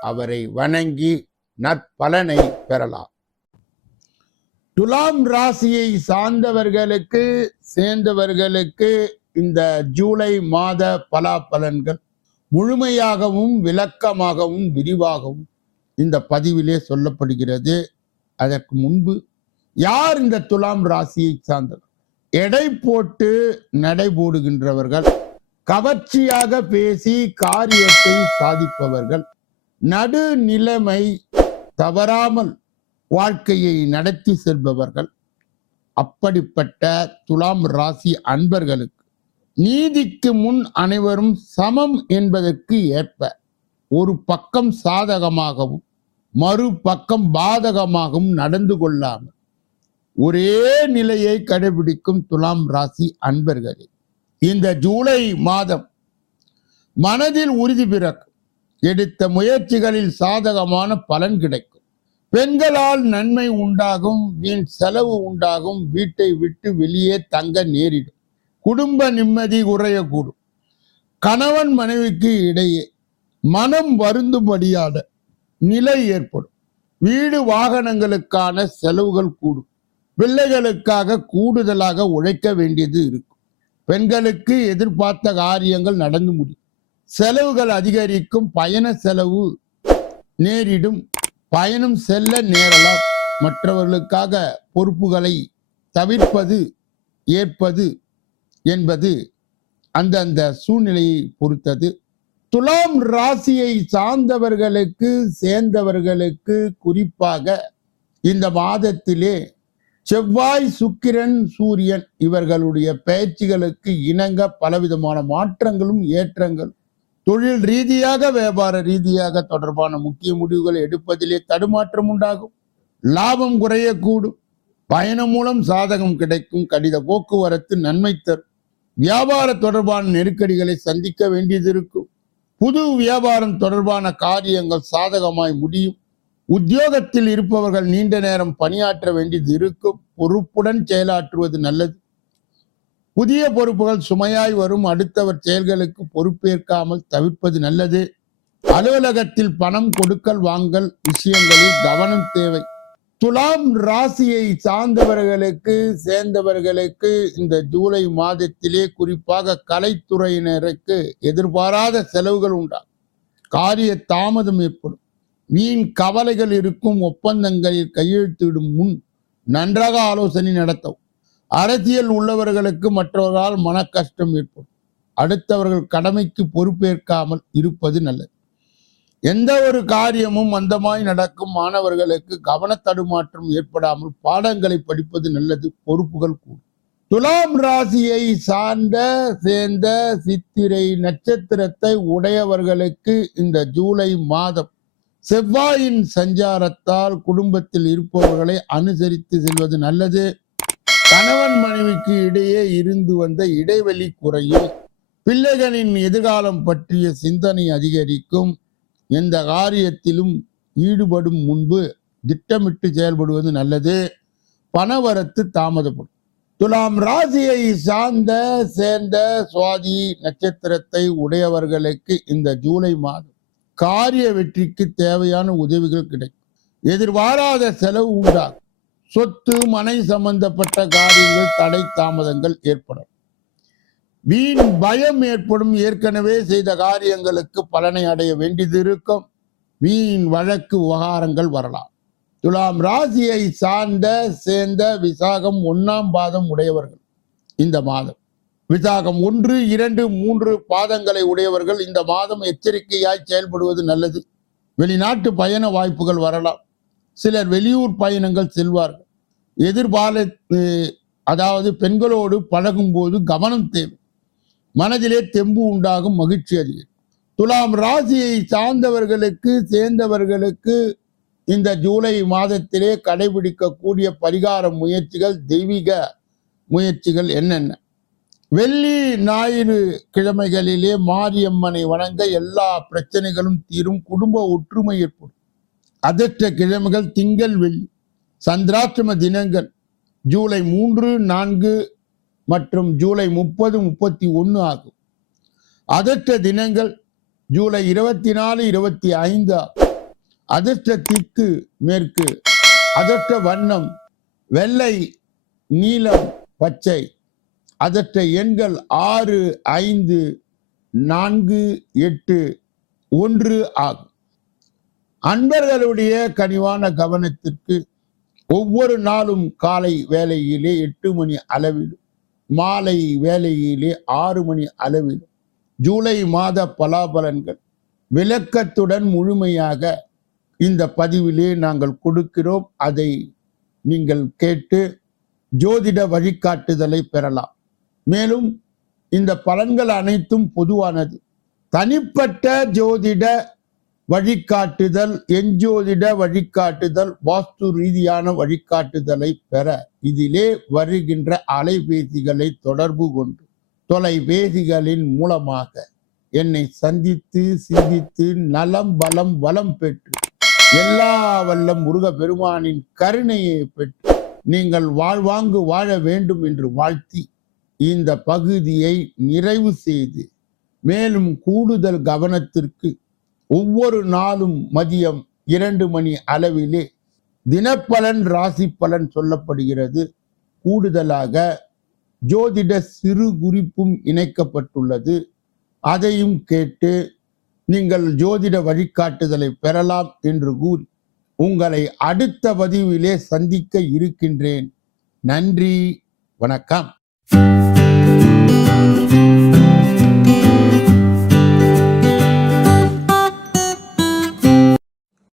அவரை வணங்கி நற்பலனை பெறலாம். துலாம் ராசியை சார்ந்தவர்களுக்கு சேர்ந்தவர்களுக்கு இந்த ஜூலை மாத பலாபலன்கள் முழுமையாகவும் விளக்கமாகவும் விரிவாகவும் இந்த பதிவிலே சொல்லப்படுகிறது. அதற்கு முன்பு யார் இந்த துலாம் ராசியை சார்ந்தவர்? எடை போட்டு நடைபோடுகின்றவர்கள் கவர்ச்சியாக பேசி காரியத்தை சாதிப்பவர்கள் நடுநிலைமை தவறாமல் வாழ்க்கையை நடத்தி செல்பவர்கள். அப்படிப்பட்ட துலாம் ராசி அன்பர்களுக்கு நீதிக்கு முன் அனைவரும் சமம் என்பதற்கு ஏற்ப ஒரு பக்கம் சாதகமாகவும் மறுபக்கம் பாதகமாகவும் நடந்து கொள்ளாமல் ஒரே நிலையை கடைபிடிக்கும் துலாம் ராசி அன்பர்களே. இந்த ஜூலை மாதம் மனதில் உறுதி பிறக்கும். எடுத்த முயற்சிகளில் சாதகமான பலன் கிடைக்கும். பெண்களால் நன்மை உண்டாகும் வீண் செலவு உண்டாகும் வீட்டை விட்டு வெளியே தங்க நேரிடும். குடும்ப நிம்மதி குறையக்கூடும். கணவன் மனைவிக்கு இடையே மனம் வருந்தும்படியான நிலை ஏற்படும். வீடு வாகனங்களுக்கான செலவுகள் கூடும். பிள்ளைகளுக்காக கூடுதலாக உழைக்க வேண்டியது இருக்கும். பெண்களுக்கு எதிர்பார்த்த காரியங்கள் நடந்து முடியும். செலவுகள் அதிகரிக்கும் பயண செலவு நேரிடும். பயணம் செல்ல நேரலாம். மற்றவர்களுக்காக பொறுப்புகளை தவிர்ப்பது ஏற்பது என்பது அந்தந்த சூழ்நிலையை பொறுத்தது. துலாம் ராசியை சார்ந்தவர்களுக்கு சேர்ந்தவர்களுக்கு குறிப்பாக இந்த மாதத்திலே செவ்வாய் சுக்கிரன் சூரியன் இவர்களுடைய பயிற்சிகளுக்கு இணங்க பலவிதமான மாற்றங்களும் ஏற்றங்களும் தொழில் ரீதியாக வியாபார ரீதியாக தொடர்பான முக்கிய முடிவுகள் எடுப்பதிலே தடுமாற்றம் உண்டாகும். லாபம் குறையக்கூடும். பயணம் மூலம் சாதகம் கிடைக்கும். கடித போக்குவரத்து நன்மை தரும். வியாபார தொடர்பான நெருக்கடிகளை சந்திக்க வேண்டியது இருக்கும். புது வியாபாரம் தொடர்பான காரியங்கள் சாதகமாய் முடியும். உத்தியோகத்தில் இருப்பவர்கள் நீண்ட நேரம் பணியாற்ற வேண்டியது இருக்கும். பொறுப்புடன் செயலாற்றுவது நல்லது. புதிய பொறுப்புகள் சுமையாய் வரும். அடுத்தவர் செயல்களுக்கு பொறுப்பேற்காமல் தவிர்ப்பது நல்லது. அலுவலகத்தில் பணம் கொடுக்கல் வாங்கல் விஷயங்களில் கவனம் தேவை. துலாம் ராசியை சார்ந்தவர்களுக்கு சேர்ந்தவர்களுக்கு இந்த ஜூலை மாதத்திலே குறிப்பாக கலைத்துறையினருக்கு எதிர்பாராத செலவுகள் உண்டாகும் காரிய தாமதம் ஏற்படும். வீண் கவலைகள் இருக்கும். ஒப்பந்தங்களில் கையெழுத்திடும் முன் நன்றாக ஆலோசனை நடத்தவும். அரசியல் உள்ளவர்களுக்கு மற்றவர்களால் மன கஷ்டம் ஏற்படும். அடுத்தவர்கள் கடமைக்கு பொறுப்பேற்காமல் இருப்பது நல்லது. எந்த ஒரு காரியமும் மந்தமாய் நடக்கும் மாணவர்களுக்கு கவன தடுமாற்றம் ஏற்படாமல் பாடங்களை படிப்பது நல்லது பொறுப்புகள் கூடும். துலாம் ராசியை சார்ந்த சேர்ந்த சித்திரை நட்சத்திரத்தை உடையவர்களுக்கு இந்த ஜூலை மாதம் செவ்வாயின் சஞ்சாரத்தால் குடும்பத்தில் இருப்பவர்களை அனுசரித்து செல்வது நல்லது. கணவன் மனைவிக்கு இடையே இருந்து வந்த இடைவெளி குறையும். பிள்ளைகளின் எதிர்காலம் பற்றிய சிந்தனை அதிகரிக்கும். எந்த காரியத்திலும் ஈடுபடும் முன்பு திட்டமிட்டு செயல்படுவது நல்லது. பணவரத்து தாமதப்படும். துலாம் ராசியை சார்ந்த சேர்ந்த சுவாதி நட்சத்திரத்தை உடையவர்களுக்கு இந்த ஜூலை மாதம் காரிய வெற்றிக்கு தேவையான உதவிகள் கிடைக்கும். எதிர்பாராத செலவு உண்டாகும். சொத்து மனை சம்பந்தப்பட்ட காரியங்கள் தடை தாமதங்கள் ஏற்படும். வீண் பயம் ஏற்படும். ஏற்கனவே செய்த காரியங்களுக்கு பலனை அடைய வேண்டியது இருக்கும். வீண் வழக்கு விவகாரங்கள் வரலாம். துலாம் ராசியை சார்ந்த சேர்ந்த விசாகம் ஒன்னாம் பாதம் உடையவர்கள் இந்த மாதம். விசாகம் ஒன்று இரண்டு மூன்று பாதங்களை உடையவர்கள் இந்த மாதம் எச்சரிக்கையாய் செயல்படுவது நல்லது. வெளிநாட்டு பயண வாய்ப்புகள் வரலாம். சிலர் வெளியூர் பயணங்கள் செல்வார்கள். எதிர்பால அதாவது பெண்களோடு பழகும் போது கவனம் தேவை. மனதிலே தெம்பு உண்டாகும் மகிழ்ச்சி அதிகம். துலாம் ராசியை சார்ந்தவர்களுக்கு சேர்ந்தவர்களுக்கு இந்த ஜூலை மாதத்திலே கடைபிடிக்கக்கூடிய பரிகார முயற்சிகள் தெய்வீக முயற்சிகள் என்னென்ன? வெள்ளி ஞாயிறு கிழமைகளிலே மாரியம்மனை வணங்க எல்லா பிரச்சனைகளும் தீரும். குடும்ப ஒற்றுமை ஏற்படும். அதிர்ஷ்ட கிழமைகள் திங்கள் வெள்ளி சந்திராஷ்டம தினங்கள் ஜூலை மூன்று நான்கு மற்றும் ஜூலை முப்பது முப்பத்தி ஒன்று ஆகும். அதிர்ஷ்ட தினங்கள் ஜூலை இருபத்தி நாலு இருபத்தி ஐந்து ஆகும். அதிர்ஷ்ட திக்கு மேற்கு அதிர்ஷ்ட வண்ணம் வெள்ளை நீலம் பச்சை. அதிர்ஷ்ட எண்கள் ஆறு ஐந்து நான்கு எட்டு ஒன்று ஆகும். அன்பர்களுடைய கனிவான கவனத்திற்கு ஒவ்வொரு நாளும் காலை வேலையிலே எட்டு மணி அளவிலும் மாலை வேலையிலே ஆறு மணி அளவிலும் ஜூலை மாத பலாபலன்கள் விளக்கத்துடன் முழுமையாக இந்த பதிவிலே நாங்கள் கொடுக்கிறோம். அதை நீங்கள் கேட்டு ஜோதிட வழிகாட்டுதலை பெறலாம். மேலும் இந்த பலன்கள் அனைத்தும் பொதுவானது. தனிப்பட்ட ஜோதிட வழிகாட்டுதல் எஞ்சோதிட வழிகாட்டுதல் வாஸ்து ரீதியான வழிகாட்டுதலை பெற இதிலே வருகின்ற அலைபேசிகளை தொடர்பு கொண்டு தொலைபேசிகளின் மூலமாக என்னை சந்தித்து சிந்தித்து நலம் பலம் வளம் பெற்று எல்லா வல்லம் முருக பெருமானின் கருணையை பெற்று நீங்கள் வாழ்வாங்கு வாழ வேண்டும் என்று வாழ்த்தி இந்த பகுதியை நிறைவு செய்து மேலும் கூடுதல் கவனத்திற்கு ஒவ்வொரு நாளும் மதியம் இரண்டு மணி அளவிலே தினப்பலன் ராசி பலன் சொல்லப்படுகிறது. கூடுதலாக ஜோதிட சிறு குறிப்பும் இணைக்கப்பட்டுள்ளது. அதையும் கேட்டு நீங்கள் ஜோதிட வழிகாட்டுதலை பெறலாம் என்று கூறி உங்களை அடுத்த பதிவிலே சந்திக்க இருக்கின்றேன். நன்றி வணக்கம்.